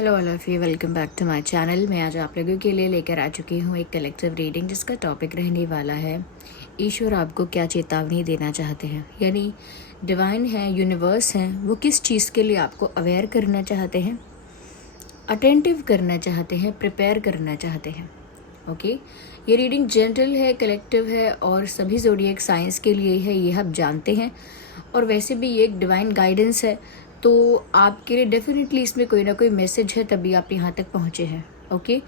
Hello all of you, welcome back to my channel. मैं आज आप लोगों के लिए लेकर आ चुकी हूँ एक कलेक्टिव रीडिंग जिसका टॉपिक रहने वाला है ईश्वर आपको क्या चेतावनी देना चाहते हैं। यानी डिवाइन है, यूनिवर्स है, वो किस चीज़ के लिए आपको अवेयर करना चाहते हैं, अटेंटिव करना चाहते हैं, प्रिपेयर करना चाहते हैं। ओके, ये रीडिंग जनरल है, कलेक्टिव है और सभी ज़ोडिएक साइंस के लिए है, ये आप जानते हैं। और वैसे भी ये एक डिवाइन गाइडेंस है, तो आपके लिए डेफिनेटली इसमें कोई ना कोई मैसेज है, तभी आप यहाँ तक पहुँचे हैं। ओके,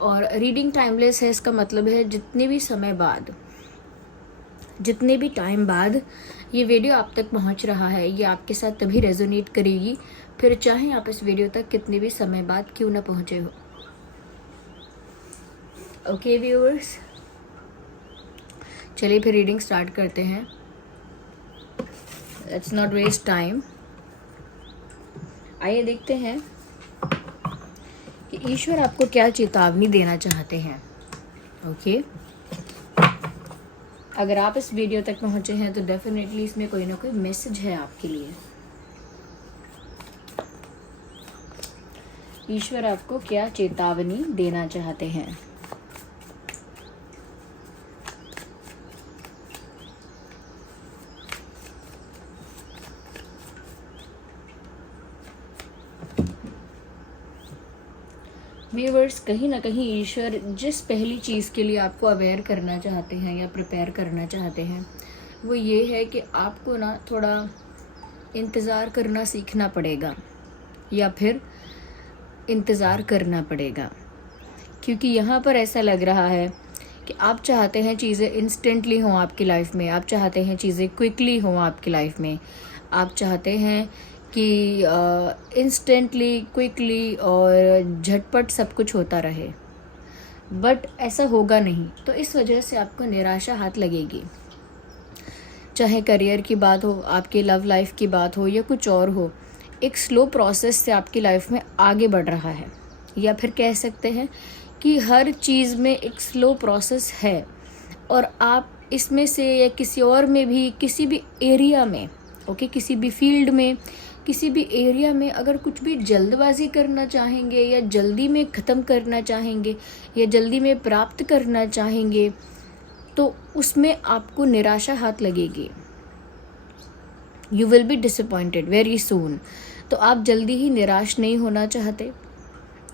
और रीडिंग टाइमलेस है, इसका मतलब है जितने भी टाइम बाद ये वीडियो आप तक पहुँच रहा है, ये आपके साथ तभी रेजोनेट करेगी, फिर चाहे आप इस वीडियो तक कितने भी समय बाद क्यों ना पहुँचे हो। ओके व्यूअर्स, चलिए फिर रीडिंग स्टार्ट करते हैं। Let's not waste time. आइए देखते हैं कि ईश्वर आपको क्या चेतावनी देना चाहते हैं। ओके, अगर आप इस वीडियो तक पहुंचे हैं तो डेफिनेटली इसमें कोई ना कोई मैसेज है आपके लिए। ईश्वर आपको क्या चेतावनी देना चाहते हैं। व्यूअर्स, कहीं ना कहीं ईश्वर जिस पहली चीज़ के लिए आपको अवेयर करना चाहते हैं या प्रिपेयर करना चाहते हैं वो ये है कि आपको ना थोड़ा इंतज़ार करना सीखना पड़ेगा या फिर इंतज़ार करना पड़ेगा। क्योंकि यहाँ पर ऐसा लग रहा है कि आप चाहते हैं चीज़ें इंस्टेंटली हों आपकी लाइफ में, आप चाहते हैं चीज़ें क्विकली हों आपकी लाइफ में, आप चाहते हैं कि इंस्टेंटली, क्विकली और झटपट सब कुछ होता रहे, बट ऐसा होगा नहीं। तो इस वजह से आपको निराशा हाथ लगेगी। चाहे करियर की बात हो, आपकी लव लाइफ की बात हो या कुछ और हो, एक स्लो प्रोसेस से आपकी लाइफ में आगे बढ़ रहा है। या फिर कह सकते हैं कि हर चीज़ में एक स्लो प्रोसेस है और आप इसमें से या किसी और में भी, किसी भी एरिया में, ओके, किसी भी फील्ड में, किसी भी एरिया में अगर कुछ भी जल्दबाजी करना चाहेंगे या जल्दी में ख़त्म करना चाहेंगे या जल्दी में प्राप्त करना चाहेंगे तो उसमें आपको निराशा हाथ लगेगी। You will be disappointed very soon. तो आप जल्दी ही निराश नहीं होना चाहते,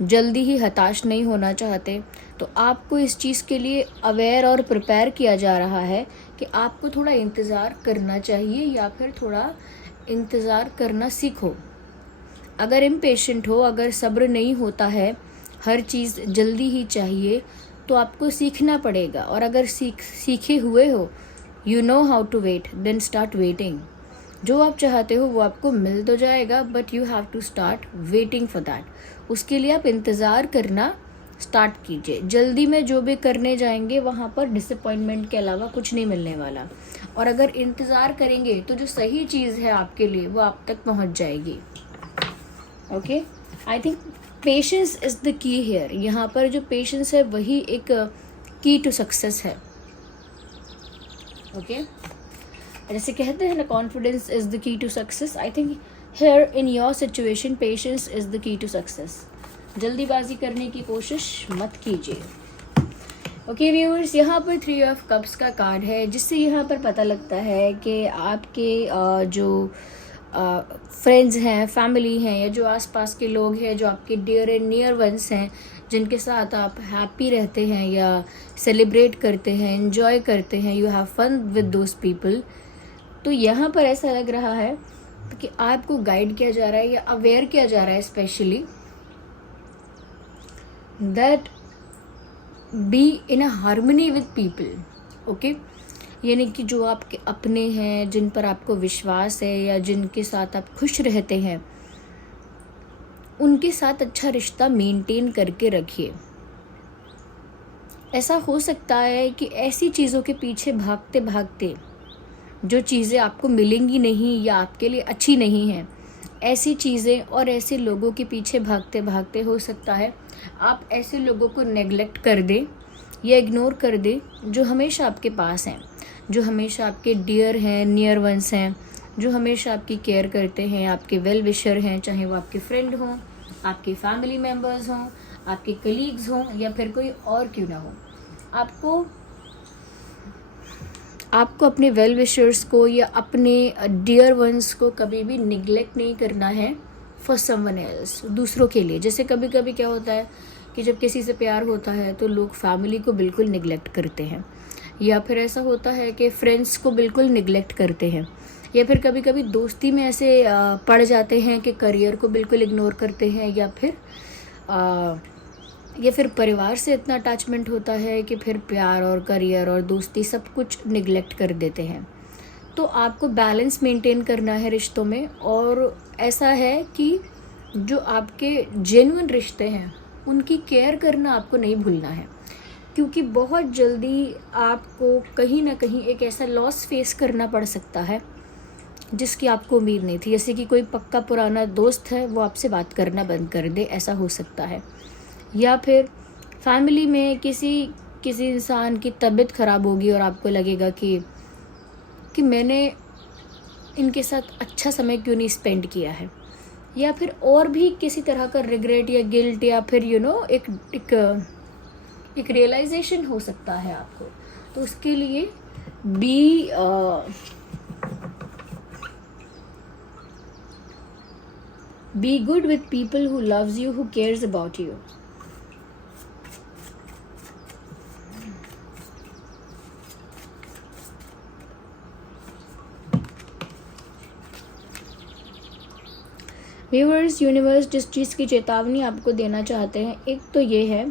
जल्दी ही हताश नहीं होना चाहते, तो आपको इस चीज़ के लिए अवेयर और प्रिपेयर किया जा रहा है कि आपको थोड़ा इंतज़ार करना चाहिए या फिर थोड़ा इंतज़ार करना सीखो। अगर इम्पेशेंट हो, अगर सब्र नहीं होता है, हर चीज़ जल्दी ही चाहिए, तो आपको सीखना पड़ेगा। और अगर सीखे हुए हो, you know how to wait, then start waiting. जो आप चाहते हो वो आपको मिल तो जाएगा, but you have to start waiting for that. उसके लिए आप इंतज़ार करना स्टार्ट कीजिए। जल्दी में जो भी करने जाएंगे वहाँ पर डिसअपॉइंटमेंट के अलावा कुछ नहीं मिलने वाला। और अगर इंतज़ार करेंगे तो जो सही चीज़ है आपके लिए वो आप तक पहुँच जाएगी। Okay, I think patience is the key here. यहाँ पर जो पेशेंस है वही एक की टू सक्सेस है। ओके, जैसे कहते हैं ना, confidence is the key to success. I think here in your situation patience is the key to success. जल्दीबाजी करने की कोशिश मत कीजिए। ओके व्यूअर्स, यहाँ पर 3 ऑफ कप्स का कार्ड है, जिससे यहाँ पर पता लगता है कि आपके जो फ्रेंड्स हैं, फैमिली हैं या जो आसपास के लोग हैं, जो आपके डियर एंड नियर वंस हैं, जिनके साथ आप हैप्पी रहते हैं या सेलिब्रेट करते हैं, एंजॉय करते हैं, you have fun with those people. तो यहाँ पर ऐसा लग रहा है कि आपको गाइड किया जा रहा है या अवेयर किया जा रहा है specially, that be in a harmony with people. Okay, यानी कि जो आपके अपने हैं, जिन पर आपको विश्वास है या जिनके साथ आप खुश रहते हैं, उनके साथ अच्छा रिश्ता मेंटेन करके रखिए। ऐसा हो सकता है कि ऐसी चीज़ों के पीछे भागते भागते जो चीज़ें आपको मिलेंगी नहीं या आपके लिए अच्छी नहीं हैं, ऐसी चीज़ें और ऐसे लोगों के पीछे भागते भागते हो सकता है आप ऐसे लोगों को नेग्लेक्ट कर दें या इग्नोर कर दें जो हमेशा आपके पास हैं, जो हमेशा आपके डियर हैं, नियर वंस हैं, जो हमेशा आपकी केयर करते हैं, आपके वेल विशर हैं, चाहे वो आपके फ्रेंड हों आपके फैमिली मेम्बर्स हों, आपके कलीग्स हों, या फिर कोई और क्यों ना हो, आपको अपने वेल विशर्स को या अपने डियर वंस को कभी भी निगलेक्ट नहीं करना है फॉर समवन एल्स, दूसरों के लिए। जैसे कभी कभी क्या होता है कि जब किसी से प्यार होता है तो लोग फैमिली को बिल्कुल निगलेक्ट करते हैं, या फिर ऐसा होता है कि फ्रेंड्स को बिल्कुल निगलेक्ट करते हैं, या फिर कभी कभी दोस्ती में ऐसे पड़ जाते हैं कि करियर को बिल्कुल इग्नोर करते हैं, या फिर परिवार से इतना अटैचमेंट होता है कि फिर प्यार और करियर और दोस्ती सब कुछ निगलेक्ट कर देते हैं। तो आपको बैलेंस मेंटेन करना है रिश्तों में, और ऐसा है कि जो आपके जेन्युइन रिश्ते हैं उनकी केयर करना आपको नहीं भूलना है, क्योंकि बहुत जल्दी आपको कहीं ना कहीं एक ऐसा लॉस फेस करना पड़ सकता है जिसकी आपको उम्मीद नहीं थी। जैसे कि कोई पक्का पुराना दोस्त है, वो आपसे बात करना बंद कर दे, ऐसा हो सकता है। या फिर फैमिली में किसी इंसान की तबीयत ख़राब होगी और आपको लगेगा कि मैंने इनके साथ अच्छा समय क्यों नहीं स्पेंड किया है, या फिर और भी किसी तरह का रिग्रेट या गिल्ट, या फिर एक रियलाइजेशन हो सकता है आपको। तो उसके लिए be good with people who loves you, who cares about you. Viewers, universe जिस चीज़ की चेतावनी आपको देना चाहते हैं, एक तो ये है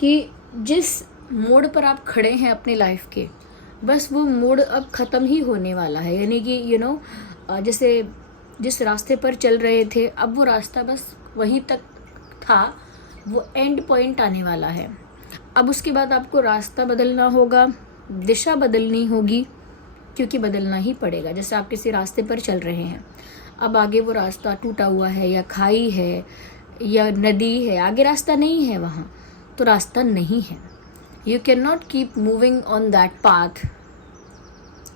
कि जिस मोड़ पर आप खड़े हैं अपने लाइफ के, बस वो मोड़ अब ख़त्म ही होने वाला है। यानी कि जैसे जिस रास्ते पर चल रहे थे, अब वो रास्ता बस वहीं तक था, वो एंड पॉइंट आने वाला है। अब उसके बाद आपको रास्ता बदलना होगा, दिशा बदलनी होगी, क्योंकि बदलना ही पड़ेगा। जैसे आप किसी रास्ते पर चल रहे हैं, अब आगे वो रास्ता टूटा हुआ है, या खाई है, या नदी है, आगे रास्ता नहीं है, वहाँ तो रास्ता नहीं है। You can not keep moving on that path.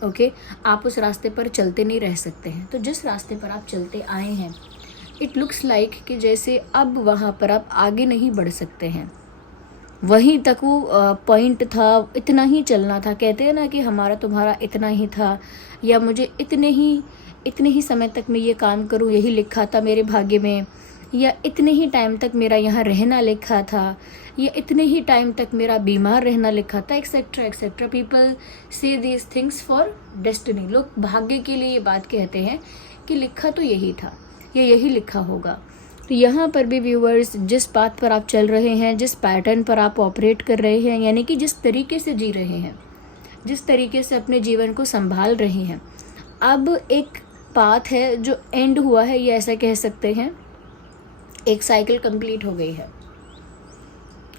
Okay, आप उस रास्ते पर चलते नहीं रह सकते हैं। तो जिस रास्ते पर आप चलते आए हैं, इट लुक्स लाइक कि जैसे अब वहाँ पर आप आगे नहीं बढ़ सकते हैं, वहीं तक वो पॉइंट था, इतना ही चलना था। कहते हैं ना कि हमारा तुम्हारा इतना ही था, या मुझे इतने ही समय तक मैं ये काम करूँ, यही लिखा था मेरे भाग्य में, या इतने ही टाइम तक मेरा यहाँ रहना लिखा था, या इतने ही टाइम तक मेरा बीमार रहना लिखा था, एक्सेट्रा एक्सेट्रा। पीपल से दीज थिंग्स फॉर डेस्टिनी। लोग भाग्य के लिए ये बात कहते हैं कि लिखा तो यही था, या यही लिखा होगा। तो यहाँ पर भी व्यूअर्स, जिस बात पर आप चल रहे हैं, जिस पैटर्न पर आप ऑपरेट कर रहे हैं, यानी कि जिस तरीके से जी रहे हैं, जिस तरीके से अपने जीवन को संभाल रहे हैं, अब एक पाथ है जो एंड हुआ है, ये ऐसा कह सकते हैं। एक साइकिल कंप्लीट हो गई है।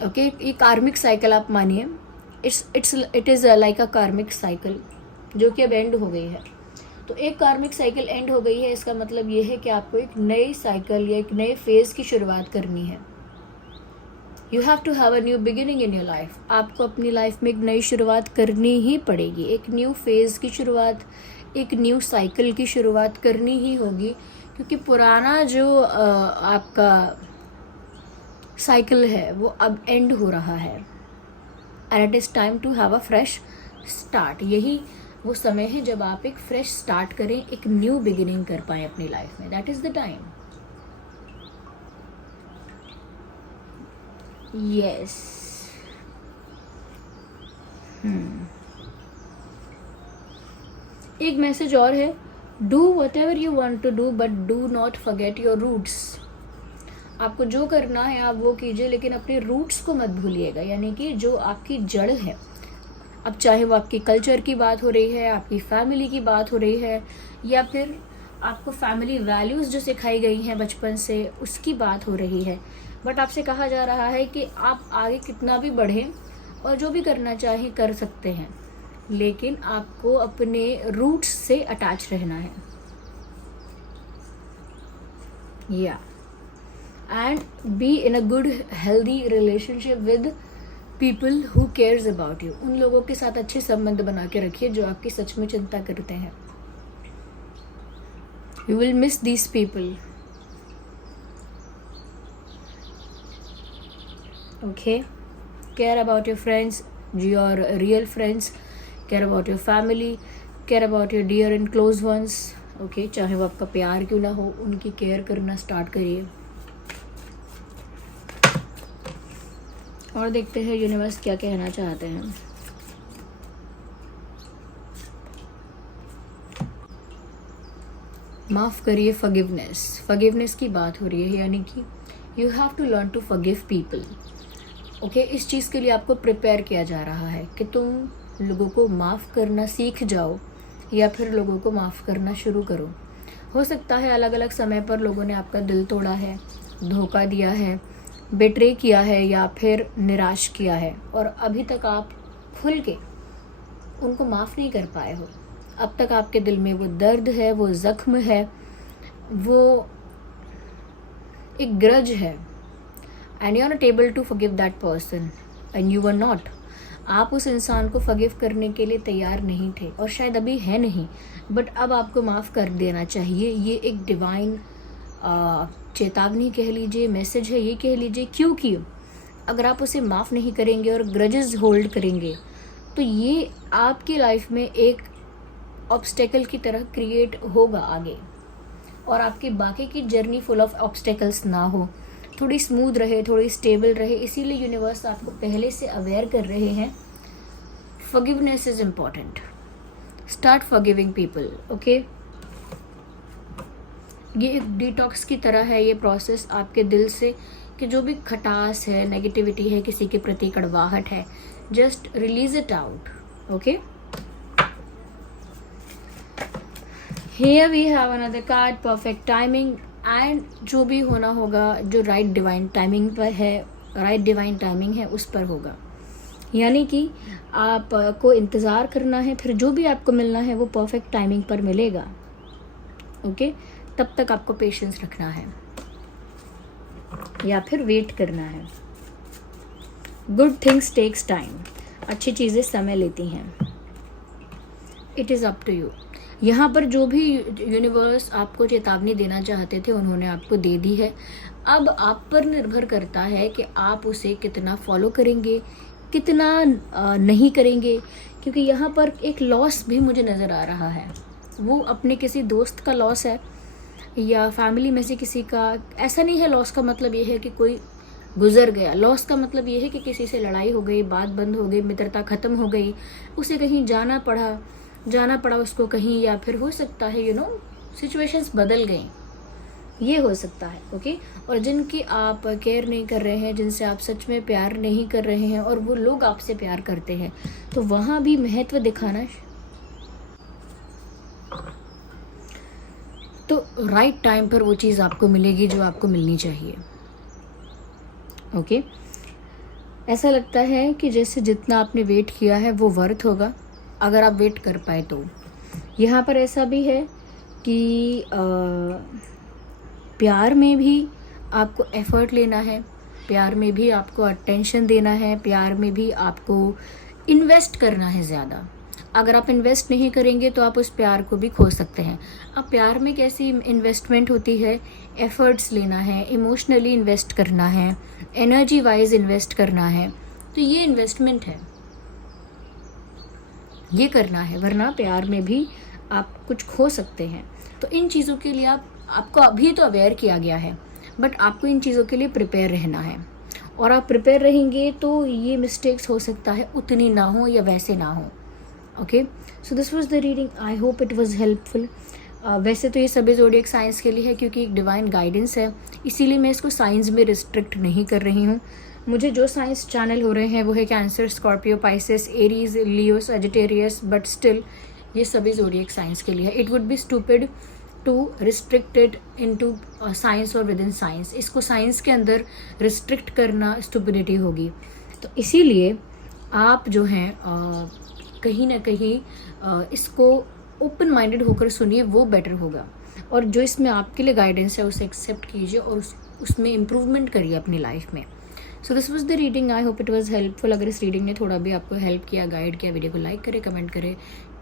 ओके, ये कार्मिक साइकिल आप मानिए, इट इज़ लाइक अ कार्मिक साइकिल जो कि अब एंड हो गई है। तो एक कार्मिक साइकिल एंड हो गई है, इसका मतलब ये है कि आपको एक नई साइकिल या एक नए फेज़ की शुरुआत करनी है। You have to have a new beginning in your life. आपको अपनी लाइफ में एक नई शुरुआत करनी ही पड़ेगी, एक न्यू फेज़ की शुरुआत, एक न्यू साइकिल की शुरुआत करनी ही होगी, क्योंकि पुराना जो आपका साइकिल है वो अब एंड हो रहा है, and it is time to have a fresh start. यही वो समय है जब आप एक फ्रेश स्टार्ट करें, एक न्यू बिगिनिंग कर पाएँ अपनी लाइफ में। That is the time. Yes. एक मैसेज और है, do whatever you want to do but do not forget your roots. आपको जो करना है आप वो कीजिए, लेकिन अपने रूट्स को मत भूलिएगा, यानी कि जो आपकी जड़ है। अब चाहे वो आपकी कल्चर की बात हो रही है, आपकी फैमिली की बात हो रही है, या फिर आपको फैमिली वैल्यूज़ जो सिखाई गई हैं बचपन से उसकी बात हो रही है, बट आपसे कहा जा रहा है कि आप आगे कितना भी बढ़ें और जो भी करना चाहें कर सकते हैं, लेकिन आपको अपने रूट्स से अटैच रहना है। या and be in a good healthy relationship with people who cares about you. उन लोगों के साथ अच्छे संबंध बना के रखिए जो आपकी सच में चिंता करते हैं। You will miss these people. Okay, care about your friends, your real friends, care about your family, care about your dear and close ones. Okay, चाहे वो आपका प्यार क्यों ना हो, उनकी केयर करना स्टार्ट करिए। और देखते हैं यूनिवर्स क्या कहना चाहते हैं। माफ़ करिए, फॉरगिवनेस की बात हो रही है, यानी कि you have to learn to forgive people. Okay, इस चीज़ के लिए आपको प्रिपेयर किया जा रहा है कि तुम लोगों को माफ़ करना सीख जाओ या फिर लोगों को माफ़ करना शुरू करो। हो सकता है अलग अलग समय पर लोगों ने आपका दिल तोड़ा है, धोखा दिया है, बेट्रे किया है या फिर निराश किया है, और अभी तक आप खुल के उनको माफ़ नहीं कर पाए हो। अब तक आपके दिल में वो दर्द है, वो ज़ख्म है, वो एक ग्रज है, and you are not able to forgive that person, and you are not. आप उस इंसान को फॉरगिव करने के लिए तैयार नहीं थे, और शायद अभी है नहीं, बट अब आपको माफ़ कर देना चाहिए। ये एक डिवाइन चेतावनी कह लीजिए, मैसेज है ये कह लीजिए, क्योंकि अगर आप उसे माफ़ नहीं करेंगे और ग्रजेस होल्ड करेंगे तो ये आपकी लाइफ में एक ऑब्स्टेकल की तरह क्रिएट होगा आगे, और आपकी बाकी की जर्नी फुल ऑफ ऑब्स्टेकल्स ना हो, थोड़ी स्मूथ रहे, थोड़ी स्टेबल रहे। इसीलिए यूनिवर्स आपको पहले से अवेयर कर रहे हैं, forgiveness is important, start forgiving people. Okay, ये एक डिटॉक्स की तरह है ये प्रोसेस आपके दिल से, कि जो भी खटास है, नेगेटिविटी है, किसी के प्रति कड़वाहट है, just release it out. Okay, here we have another card, perfect timing. And जो भी होना होगा, जो राइट डिवाइन टाइमिंग पर है, राइट डिवाइन टाइमिंग है उस पर होगा, यानी कि आपको इंतज़ार करना है, फिर जो भी आपको मिलना है वो परफेक्ट टाइमिंग पर मिलेगा। ओके, तब तक आपको पेशेंस रखना है या फिर वेट करना है। गुड थिंग्स टेक्स टाइम, अच्छी चीज़ें समय लेती हैं। It is up to you. यहाँ पर जो भी यूनिवर्स आपको चेतावनी देना चाहते थे उन्होंने आपको दे दी है। अब आप पर निर्भर करता है कि आप उसे कितना फॉलो करेंगे, कितना नहीं करेंगे, क्योंकि यहाँ पर एक लॉस भी मुझे नज़र आ रहा है। वो अपने किसी दोस्त का लॉस है या फैमिली में से किसी का। ऐसा नहीं है लॉस का मतलब ये है कि कोई गुजर गया, लॉस का मतलब ये है कि किसी से लड़ाई हो गई, बात बंद हो गई, मित्रता ख़त्म हो गई, उसे कहीं जाना पड़ा उसको कहीं, या फिर हो सकता है सिचुएशंस बदल गई, ये हो सकता है। ओके, और जिनकी आप केयर नहीं कर रहे हैं, जिनसे आप सच में प्यार नहीं कर रहे हैं और वो लोग आपसे प्यार करते हैं, तो वहाँ भी महत्व दिखाना, तो राइट टाइम पर वो चीज़ आपको मिलेगी जो आपको मिलनी चाहिए। ओके, ऐसा लगता है कि जैसे जितना आपने वेट किया है वो वर्थ होगा, अगर आप वेट कर पाए तो। यहाँ पर ऐसा भी है कि प्यार में भी आपको एफर्ट लेना है, प्यार में भी आपको अटेंशन देना है, प्यार में भी आपको इन्वेस्ट करना है ज़्यादा। अगर आप इन्वेस्ट नहीं करेंगे तो आप उस प्यार को भी खो सकते हैं। अब प्यार में कैसी इन्वेस्टमेंट होती है, एफर्ट्स लेना है, इमोशनली इन्वेस्ट करना है, एनर्जी वाइज इन्वेस्ट करना है, तो ये इन्वेस्टमेंट है, ये करना है, वरना प्यार में भी आप कुछ खो सकते हैं। तो इन चीज़ों के लिए आपको अभी तो अवेयर किया गया है, बट आपको इन चीज़ों के लिए प्रिपेयर रहना है, और आप प्रिपेयर रहेंगे तो ये मिस्टेक्स हो सकता है उतनी ना हो या वैसे ना हो। Okay, so this was the reading, I hope it was helpful. वैसे तो ये सभी ज़ोडिएक साइंस के लिए है, क्योंकि एक डिवाइन गाइडेंस है, इसीलिए मैं इसको साइंस में रिस्ट्रिक्ट नहीं कर रही हूँ। मुझे जो साइंस चैनल हो रहे हैं वो है Cancer, Scorpio, Pisces, Aries, Leo, Sagittarius, but still ये सभी ज़ोडिएक साइंस के लिए है। It would be stupid to restrict it into science और विद इन साइंस। इसको साइंस के अंदर रिस्ट्रिक्ट करना स्टूपिडिटी होगी। तो इसीलिए आप जो हैं कहीं ना कहीं इसको ओपन माइंडेड होकर सुनिए, वो बेटर होगा। और जो इसमें आपके लिए गाइडेंस है उसे एक्सेप्ट कीजिए और उसमें इम्प्रूवमेंट करिए अपनी लाइफ में। So this was the reading, I hope it was helpful. अगर इस रीडिंग ने थोड़ा भी आपको हेल्प किया, गाइड किया, वीडियो को लाइक करें, कमेंट करें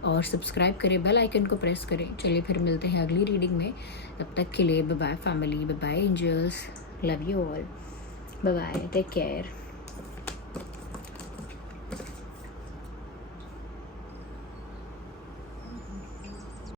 और सब्सक्राइब करें, बेल आइकन को प्रेस करें। चलिए फिर मिलते हैं अगली रीडिंग में, तब तक के लिए bye bye family, bye bye angels, love you all, bye bye, take care.